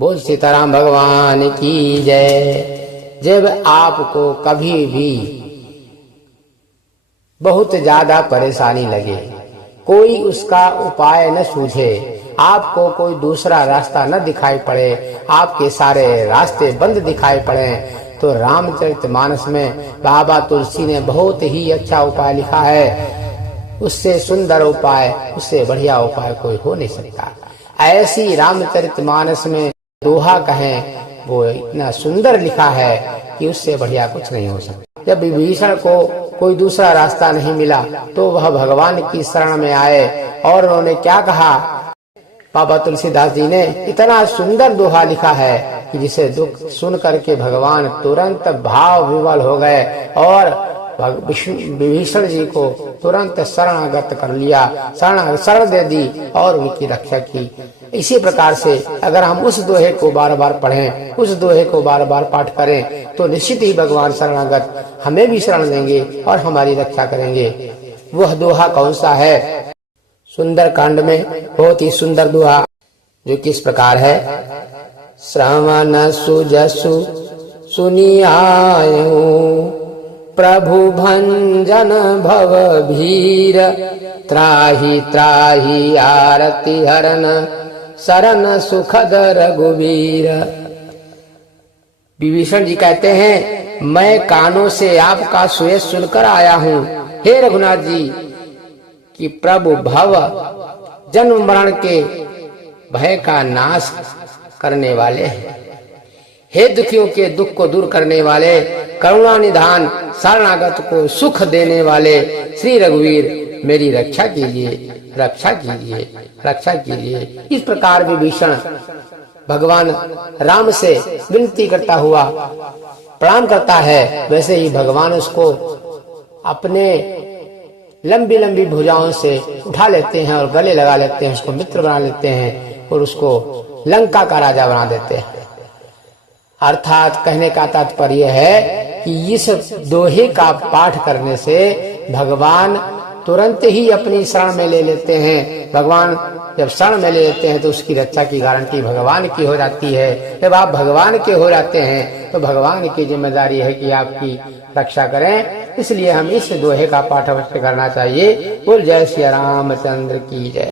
बोल सीताराम भगवान की जय। जब आपको कभी भी बहुत ज्यादा परेशानी लगे, कोई उसका उपाय न सूझे, आपको कोई दूसरा रास्ता न दिखाई पड़े, आपके सारे रास्ते बंद दिखाई पड़े, तो रामचरितमानस में बाबा तुलसी ने बहुत ही अच्छा उपाय लिखा है। उससे सुंदर उपाय, उससे बढ़िया उपाय कोई हो नहीं सकता। ऐसी रामचरितमानस में दोहा कहें, वो इतना सुंदर लिखा है कि उससे बढ़िया कुछ नहीं हो सकता। जब विभीषण को कोई दूसरा रास्ता नहीं मिला तो वह भगवान की शरण में आए और उन्होंने क्या कहा, बाबा तुलसीदास जी ने इतना सुंदर दोहा लिखा है कि जिसे दुख सुन करके भगवान तुरंत भाव विवल हो गए और विभीषण जी को तुरंत शरणागत कर लिया, शरण दे दी और उनकी रक्षा की। इसी प्रकार से अगर हम उस दोहे को बार बार पढ़ें, उस दोहे को बार बार पाठ करें, तो निश्चित ही भगवान शरणागत हमें भी शरण देंगे और हमारी रक्षा करेंगे। वह दोहा कौन सा है? सुंदर कांड में बहुत ही सुंदर दोहा जो किस प्रकार है। श्रवण सुजसु सुनियायु प्रभु भंजन भव भीर, त्राहि त्राहि आरती हरन शरण सुखद रघुवीर। विभीषण जी कहते हैं, मैं कानों से आपका सुयश सुनकर आया हूँ हे रघुनाथ जी कि प्रभु भव जन्म मरण के भय का नाश करने वाले हैं, हे दुखियों के दुख को दूर करने वाले, करुणा निधान शरणागत को सुख देने वाले श्री रघुवीर, मेरी रक्षा कीजिए, रक्षा कीजिए, रक्षा कीजिए। इस प्रकार विभीषण भगवान राम से विनती करता हुआ प्रणाम करता है। वैसे ही भगवान उसको अपने लंबी लंबी भुजाओं से उठा लेते हैं और गले लगा लेते हैं, उसको मित्र बना लेते हैं और उसको लंका का राजा बना देते हैं। अर्थात कहने का तात्पर्य है कि इस दोहे का पाठ करने से भगवान तुरंत ही अपनी शरण में ले लेते हैं। भगवान जब शरण में ले लेते हैं तो उसकी रक्षा की गारंटी भगवान की हो जाती है। जब आप भगवान के हो जाते हैं तो भगवान की जिम्मेदारी है कि आपकी रक्षा करें। इसलिए हम इस दोहे का पाठ अवश्य करना चाहिए। बोल जय श्री रामचंद्र की जय।